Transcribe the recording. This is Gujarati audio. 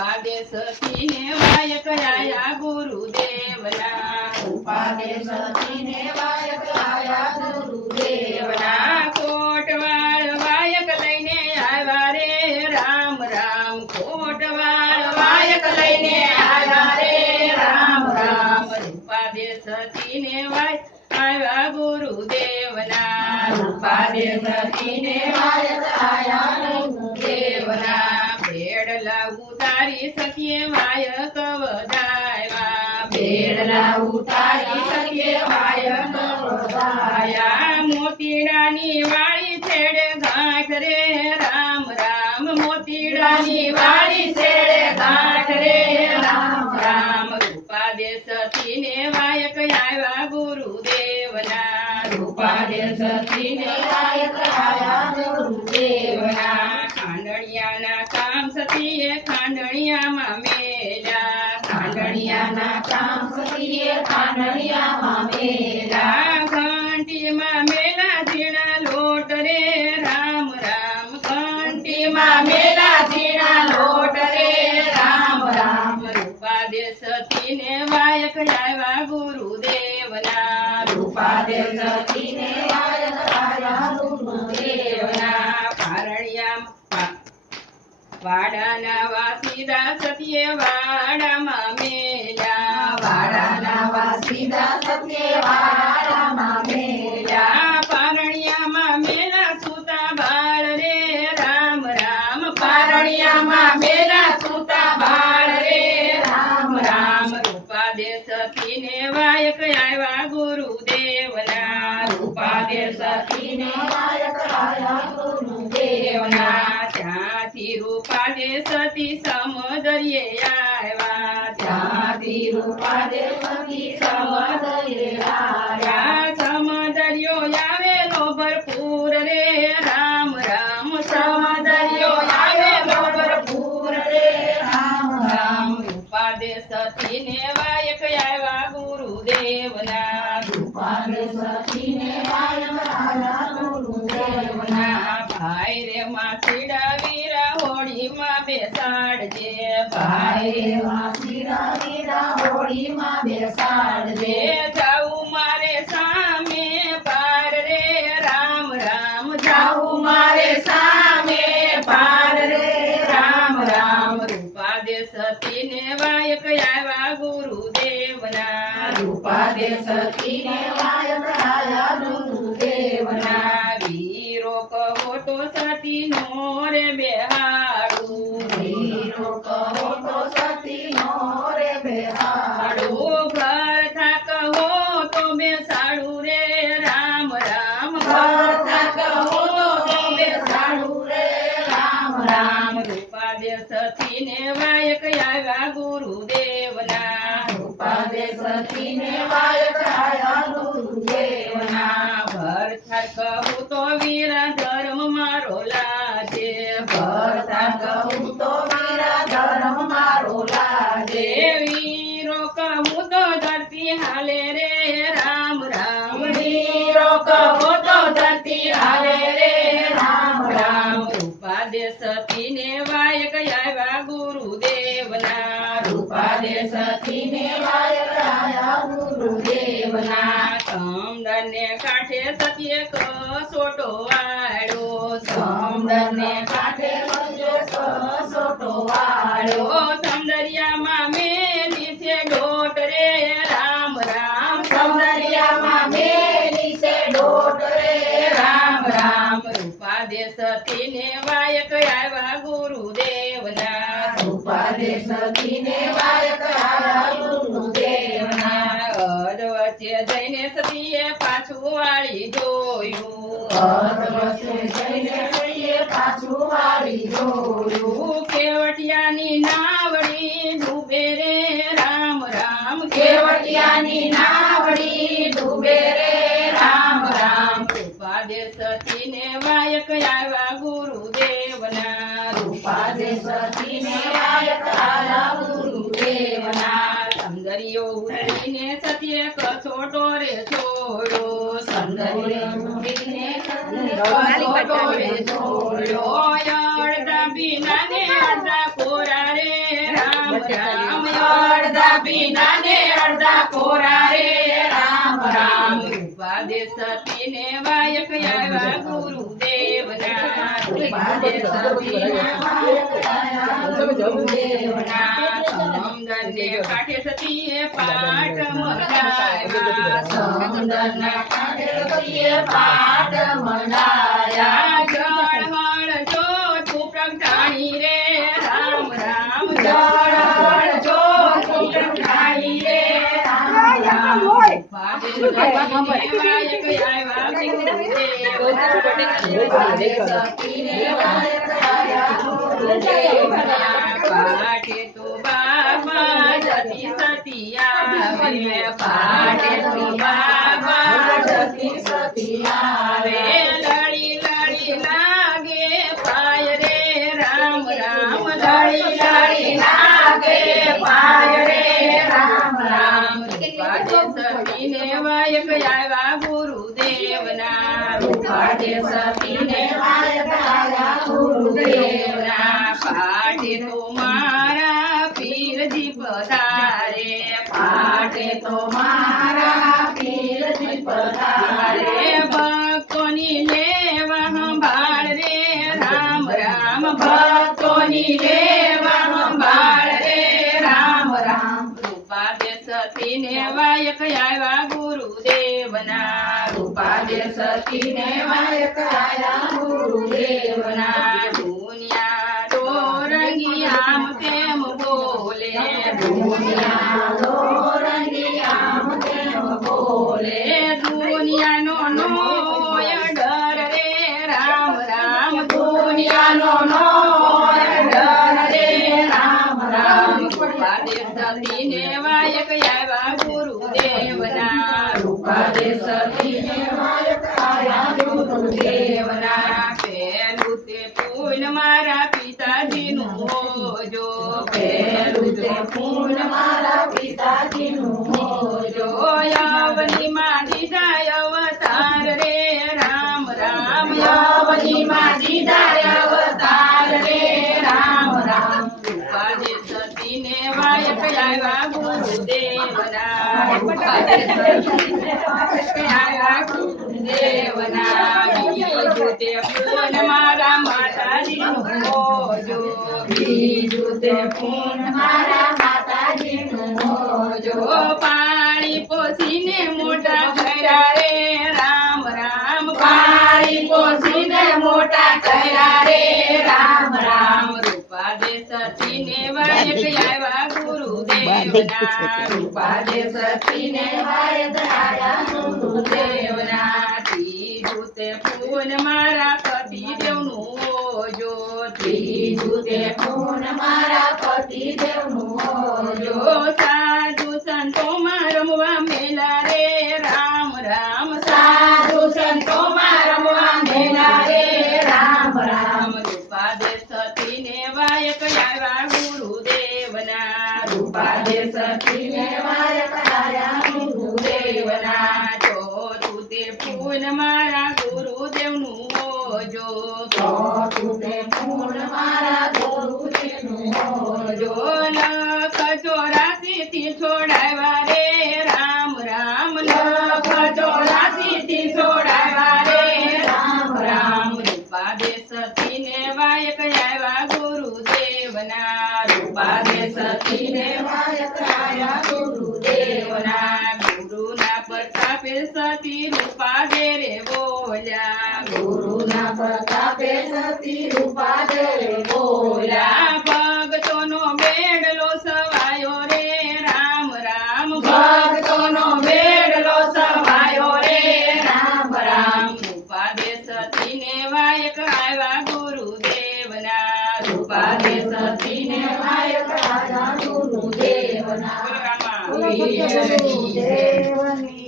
ઉપાદેશથી ને વાયક આયા ગુરુદેવના ઉપાદેશથી ને વાયક આયા ગુરુદેવના કોટવાળ વાયક લઈને આવ્યા રે રામ રામ કોટવાળ વાયક લઈને આવ્યા રે રામ રામ ઉપાદેશથી ને વાયક આવ્યા ગુરુદેવના ઉપાદેશથી ને વાયક આયા ગુરુદેવના બેડલા ઉતારી શકીએ વાયક વધાવ્યા બેડલા ઉતારી શકીએ વાયક વધાયા મોતીડાની વાળી છેડે ગાંઠ રે રામ રામ મોતીડાની વાળી છેડે ગાંઠ રે રામ રામ ઉપાદેશથી ને વાયક આવ્યા ગુરુદેવના ઉપાદેશથી ને વાયક આયા ગુરુદેવના ખાંડણિયાના કામ સતીએ ખાંડણિયામાં મેલ્યા ખાંડણિયાના કામ સતીએ ખાંડણિયામાં મેલા ઘંટીમાં મેલા ઝીણા લોટ રે રામ રામ ઘંટીમાં મેલા ઝીણા લોટ રે રામ રામ ઉપાદેશથી ને વાયક આવ્યા ગુરુદેવના ઉપાદેશથી ને વાયક આયા ગુરુદેવના પારણિયા વાડાના વાસીદા સતીએ વાડામાં મેલ્યા વાડાના વાસીદા સત્ય વાડામાં મેલા પારણિયામાં મેલા સુતા બાળ રે રામ રામ પારણિયામાં મેલા સુતા બાળ રે રામ રામ ઉપાદેશથી ને વાયક આવ્યા ગુરુદેવના ઉપાદેશથી ને વાયક આયા ગુરુદેવના ત્યાંથી રૂપાદેશથી સમદરિયે આવ્યા ત્યાંથી રૂપાદેશથી સમદરિયે આવ્યા સમદરિયો આવેલો ભરપૂર રે રામ રામ સમદરિયો આવેલો ભરપૂર રે રામ રામ ઉપાદેશથી ને વાયક આવ્યા ગુરુદેવના ઉપાદેશથી ને વાયક આયા ગુરુદેવના ભાઈ રે માસીડા વીરા હોળીમાં બેસાડજે ભાઈ રે વાસીડા વીરા હોળીમાં બેસાડજે જાઉં મારે સામે પાર રે રામ રામ જાઉં મારે સામે પાર રે રામ રામ ઉપાદેશથી ને વાયક આવ્યા ગુરુદેવના ઉપાદેશથી ને વાયક આયા ગુરુદેવના વીરો કહો તો સતી નો રે બેહાડું વીરો કહો તો સતી નો રે બેહાડું ભરથા કહો તો બેસાડું રે રામ રામ ભરથા કહો તો બેસાડું રે રામ રામ ઉપાદેશથી ને વાયક આવ્યા ગુરુદેવના ઉપાદેશથી ને વાયક આયા ગુરુદેવના ભરથા કહું તો વીરા ધર્મ મારો લાજે ભરથા કહું તો વીરા ધર્મ મારો લાજે વીરો કહું તો ધરતી હાલે રે રામ રામ વીરો કહો તો ધરતી હાલે રે રામ રામ ઉપાદેશથી ને વાયક આવ્યા ગુરુદેવના ઉપાદેશથી ને વાયક આયા ગુરુદેવના સમદરને કાંઠે સત્ય કસોટો વાળો સમદરને કાંઠે કસોટો વાળો સમદરિયામાં મેલી છે ડોટ રે રામ રામ સમદરિયામાં મેલી છે ડોટ રે રામ રામ ઉપાદેશથી ને વાયક આવ્યા ગુરુદેવના ઉપાદેશથી ને વાયક આયા ગુરુદેવના વચ્ચે જઈને સતીએ પાછું વાળી જોયું વચ્ચે જઈને સતીએ પાછું વાળી જોયું કેવટિયાની નાવડી ડૂબે રે રામ રામ કેવટિયાની નાવડી ડૂબે રે રામ રામ ઉપાદેશથી ને વાયક આવ્યા ગુરુદેવના ઉપાદેશથી ને વાયક આયા ગુરુદેવના સમદરિયો ઉડીને સત્ય કસોટો રે છોડ્યો સમદરિયો ઉડીને અડધા ભીના ને અડધા કોરા રે રામ અડધા પીધા ને અડધા કોરા રે રામ રામ રૂપાદેશ સતીને વાયક આવ્યા ગુરુદેવના રૂપાદેશ સતીને વાયક આવ્યા ગુરુદેવના સમંદરને કાંઠે સતીએ પાટ મંડાવ્યા સમંદરના કાંઠે સતીએ પાટ મંડાયા જળહળ જોત પ્રગટાણી રે રામ રામ જળ જો પ્રગટાઈ રે રામ રામ રૂપાદેશ સતીને વાયક આવ્યા સતીને વાયક આવ્યા ગુરુદેવના પાટે તો બાબા જતી સતી આવે પાટે તો બાબા જતી સતી આવે લડી લડી લાગે પાય રે રામ રામ લડી લડી લાગે પાય રે રામ રામ રૂપાદેશ સતીને વાયક આવ્યા ગુરુદેવના રૂપાદેશ સતીને વાયક આવ્યા ગુરુદેવના પાટે તો મારા પીરજી પધારે પાટે તો મારા પીરજી પધારે ભક્તોની લેવા સંભાળ રે રામ રામ ભક્તોની લેવા સંભાળ રે રામ રામ રૂપાદેશ સતીને વાયક આવ્યા ગુરુદેવના રૂપાદેશ સતીને વાયક આવ્યા ગુરુદેવના દુનિયા ડોરંગી આમ તેમ બોલે દુનિયા દોરંગી આમ તેમ બોલે દુનિયાનો નોય ડર રે રામ રામ દુનિયાનો નોય ડર રે રામ રામ રૂપાદેશ સતીને વાયક આવ્યા ગુરુદેવના રૂપાદેશ સતીને વાયક આવ્યા ગુરુદેવના પહેલું તે પૂન મારા પિતાજીનું હોજો પહેલું તે પૂન મારા પિતાજીનું હોજો યવનીમાં દીધા અવતાર રે રામ રામ યવનીમાં દીધા અવતાર રે રામ રામ રૂપાદેશ સતીને વાયક આવ્યા ગુરુદેવના રૂપાદેશ સતીને વાયક આવ્યા ગુરુદેવના બીજું તે પૂન મારા માતાજીનું હોજો બીજું તે પૂન મારા માતાજીનું હોજો પાણી પોસીને મોટા કર્યા રે રામ રામ પાણી પોસીને મોટા કર્યા રે રામ રામ રૂપાદેશ સતીને વાયક આવ્યા ગુરુદેવના રૂપાદેશ સતીને વાયક આવ્યા ગુરુદેવના ત્રીજું તે પૂન મારા પતિદેવનું હોજો ત્રીજું તે પૂન મારા પતિદેવનું હોજો સાધુ સંતોમાં રમવા મેલા રે રામ રામ સાધુ સંતોમાં રમવા મેલા રે રામ રામ રૂપાદેશ સતીને વાયક આવ્યા ગુરુદેવના રૂપાદેશ સતીને વાયક આવ્યા ગુરુદેવના ચોથું તે પૂન મારા ગુરુદેવનું હોજો ચોથું તે પૂન મારા ગુરુદેવનું હોજો લખ 84 થી છોડાવ્યા રે રામ રામ લખ 84 થી છોડાવ્યા રે રામ રામ રૂપાદેશ સતીને વાયક આવ્યા ગુરુદેવના રૂપાદેશ સતીને વાયક આવ્યા ગુરુદેવના ગુરુના પ્રતાપે સતી રૂપાદે રે બોલ્યા ગુરુના પ્રતાપે સતી રૂપાદે બોલ્યા ભક્તોનો બેડલો સવાયો રે રામ રામ ભક્તોનો બેડલો સમાયો રે રામ રામ રૂપાદેશ સતીને વાયક આવ્યા ગુરુદેવના રૂપાદેશ સતીને વાયક આવ્યા ગુરુદેવના બોલો રામા. ગુરુદેવની